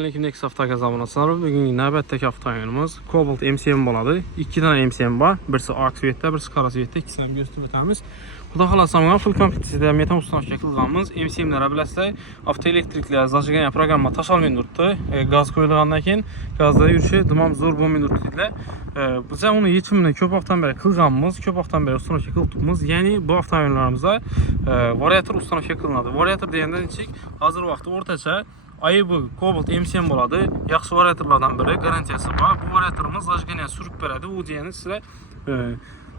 Next hafta kazanmasılar. Bugün növbətdəki avtomobilimiz Cobalt MCM boladı. 2 dənə MCM var. Birisi ağ svetdə, birisi qara svetdə. İkisini göstərib ötəmiz. Xuda xalasamına full kompleksiyada metan ustalaşıq qılğanımız MCM-lərə biləsək, avtoelektriklə zajiganya proqramma taşal mindurtdu. Qaz qoyulğandan keyin qazda yürüşü tamam zor bu mindurtdu. Biz onu yetişimini köp vaxtdan bəri qılğanımız, köp vaxtdan bəri ustalaşıq qıldıqımız. Yəni bu avtomobillərimizdə variator ustalaşıq qılınadı. Variator deyəndə neçik hazır vaxtı ortaca Ayıbı Cobalt MCM boladı. Yaxşı variatorlardan biri, garantiyası var. Bu variatorumuz zajiganya sürüb verədi. Bu deyəni sizə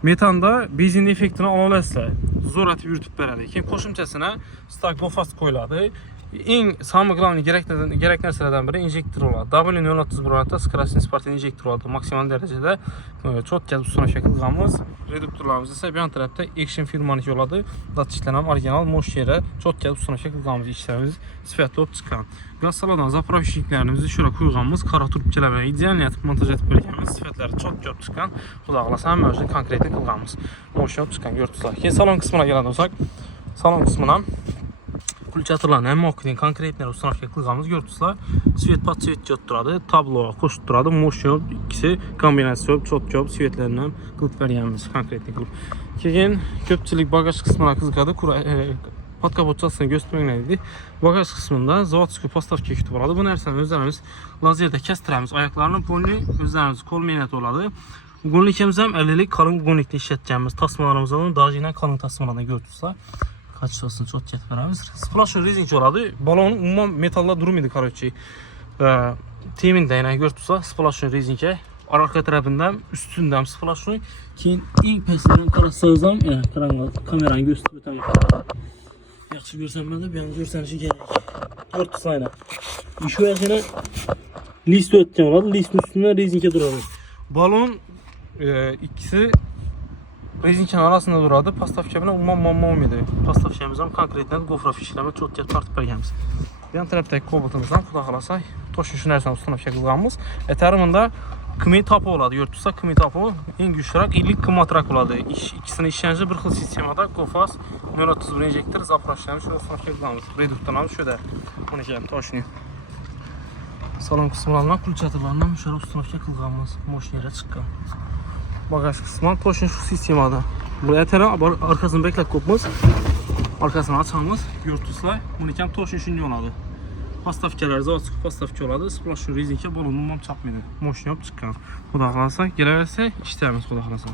metanda benzin effektini alaləsə zor atıb yürütüb verədi. Keyin qoşumçasına stak bofast qoyuladı. En samı qılavni gerek nərsələrdən biri injektor oladı. W031 oranında skrasini sport injektor oladı. Maksimal dərəcədə çok gəlib ustana şəkil qılğanımız. Reduktorlarımız isə bir yan tərəfdə Action firmanı oladı. Datçiklənən orijinal moş yerə çok gəlib ustana şəkil qılğanımız işlərimiz sifətli olub çıxan. Qaz saladan zapravşiklərimizi şura qoyğanımız kara turb kələbəyə ideal niyət montaj etib bölgəmiz sifətləri çox gəlib çıxan. Xudaqlasan mövcud konkretli qılğanımız moş olub çıxan gördünüzlər. Keyin salon qismına gələn olsaq, salon qismına Kulçatırların hem okudun konkretler ustalaşıq qılğanımız gördünüzlər. Svet pat svet götdüradı, tabloya qoşduradı, motion ikisi kombinasiyon çok köp svetlərindən qılıb veriyəmiz konkretli qılıb. Keyin köpçülük bagaj qismına qızıqadı. Pat kapotçasını göstərməklə bagaj qismində zavodski postavka kütüb oladı. Bu nərsəni özlərimiz lazerdə kəstirəmiz. Ayaqlarının polini özlərimiz kol meynəti oladı. Qonlikimiz həm 50'lik kalın qonlikli işlətcəmiz tasmalarımız olan daha ilə kalın tasmalardan gördünüzlər. Kaçışasını çok jet verəmiz. Splash Racing oladı. Balonun umman metalda durum idi karoçi. Temində yəni gördünüzlər Splash Racing'e. Arka tərəfindən, üstündən Splash Racing. Keyin ilk peslərin qarasızdan kameranı göstərib ötəmək. Yaxşı görsənmədə bir an görsənişi gerek. 4 sayına. Şu yaşına list ötəcəm oladı. Listin üstündən Racing'e duradı. Balon ikisi Rezinkin arasında duradı. Pastavkəbinə umman idi. Pastavkəmizdən konkretdən qofra fişləmə çox gəl tartıb bəlgəmiz. Yan tərəfdəki kobaltımızdan xudaq alasaq, toşun şünərsən ustana qılğanımız. Ətərimində kmi tapo oladı. Gördünüzsə kmi tapo en güclürək illik kmatrak oladı. İkisini işlənci bir xil sistemada qofas 031 injektor zapraşlamış ustana qılğanımız. Reduktorlarımız şöyle 12 toşunu. Salon qismlarından kulçatırlarından şöyle ustana qılğanımız moş yerə çıxqan. Bagaj kısmı toşun şu sistemada. Buraya tərəf arkasını beklek kopmaz. Arkasını açamız. Gördünüzlər. Bunu toşun şunu oladı. Pastavkalar zavodski pastavka oladı. Splash Racing'e bolunmam çapmıydı. Moşun yap çıxan. Xudaqlasaq, gələ versək işlərimiz xudaqlasaq.